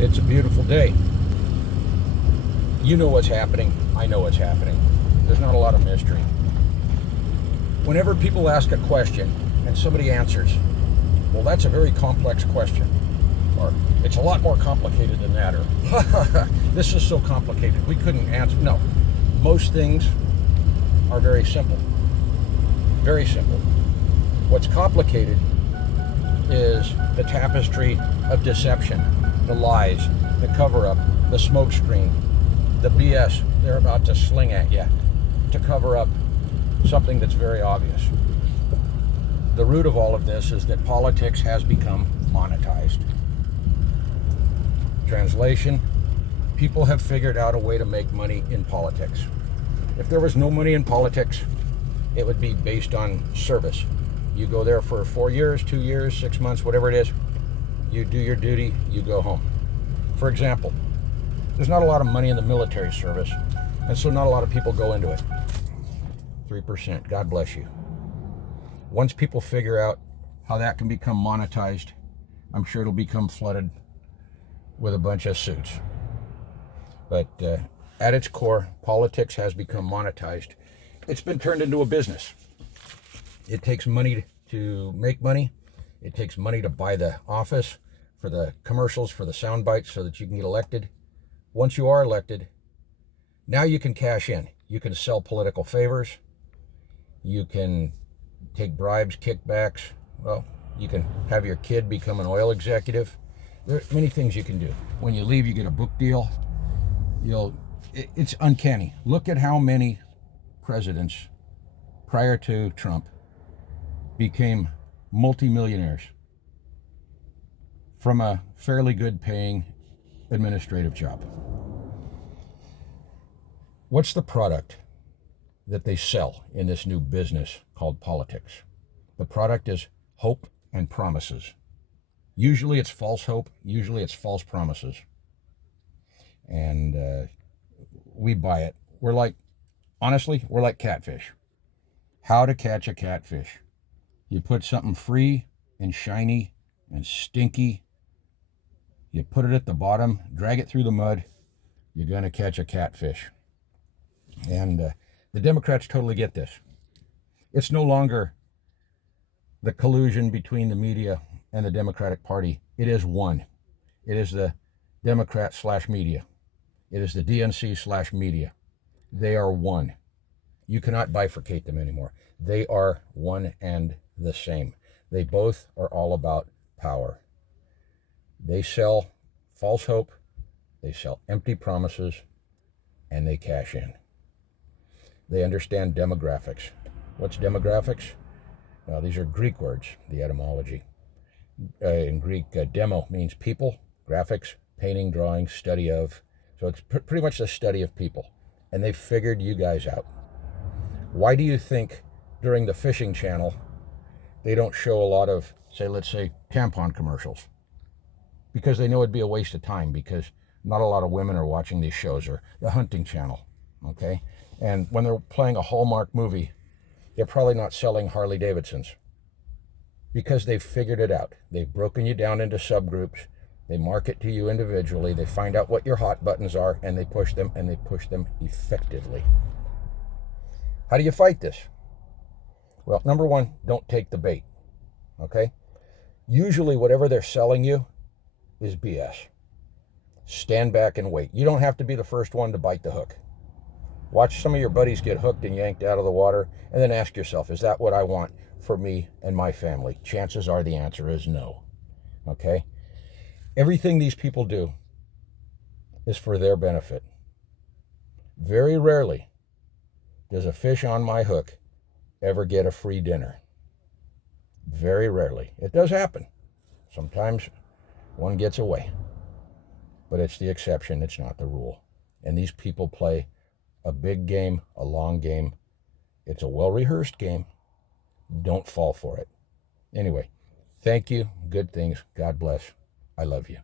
It's a beautiful day. You know what's happening. I know what's happening. There's not a lot of mystery. Whenever people ask a question and somebody answers, well, that's a very complex question, or it's a lot more complicated than that, or this is so complicated we couldn't answer. No, most things are very simple. Very simple. What's complicated is the tapestry of deception, the lies, the cover-up, the smokescreen, the BS they're about to sling at you to cover up something that's very obvious. The root of all of this is that politics has become monetized. Translation: people have figured out a way to make money in politics. If there was no money in politics, it would be based on service. You go there for 4 years, 2 years, 6 months, whatever it is. You do your duty, you go home. For example, there's not a lot of money in the military service, and so not a lot of people go into it. 3%, God bless you. Once people figure out how that can become monetized, I'm sure it'll become flooded with a bunch of suits. But at its core, politics has become monetized. It's been turned into a business. It takes money to make money. It takes money to buy the office, for the commercials, for the sound bites, so that you can get elected. Once you are elected, now you can cash in. You can sell political favors. You can take bribes, kickbacks. Well, you can have your kid become an oil executive. There are many things you can do. When you leave, you get a book deal. It's uncanny. Look at how many presidents prior to Trump became multimillionaires from a fairly good paying administrative job. What's the product that they sell in this new business called politics? The product is hope and promises. Usually it's false hope, usually it's false promises. And we buy it. Honestly, we're like catfish. How to catch a catfish. You put something free and shiny and stinky, you put it at the bottom, drag it through the mud, you're going to catch a catfish. And the Democrats totally get this. It's no longer the collusion between the media and the Democratic Party. It is one. It is the Democrat/media. It is the DNC/media. They are one. You cannot bifurcate them anymore. They are one and the same. They both are all about power. They sell false hope, they sell empty promises, and they cash in. They understand demographics. What's demographics? Well, these are Greek words, the etymology. In Greek, demo means people, graphics, painting, drawing, study of. So it's pretty much the study of people. And they figured you guys out. Why do you think during the Fishing Channel they don't show a lot of, let's say, tampon commercials? Because they know it'd be a waste of time, because not a lot of women are watching these shows, or the Hunting Channel, okay? And when they're playing a Hallmark movie, they're probably not selling Harley Davidsons, because they've figured it out. They've broken you down into subgroups. They market to you individually. They find out what your hot buttons are, and they push them, and they push them effectively. How do you fight this? Well, number one, don't take the bait, okay? Usually whatever they're selling you is BS. Stand back and wait. You don't have to be the first one to bite the hook. Watch some of your buddies get hooked and yanked out of the water, and then ask yourself, is that what I want for me and my family? Chances are the answer is no, okay? Everything these people do is for their benefit. Very rarely does a fish on my hook ever get a free dinner. Very rarely. It does happen. Sometimes one gets away. But it's the exception, it's not the rule. And these people play a big game, a long game. It's a well-rehearsed game. Don't fall for it. Anyway, thank you. Good things. God bless. I love you.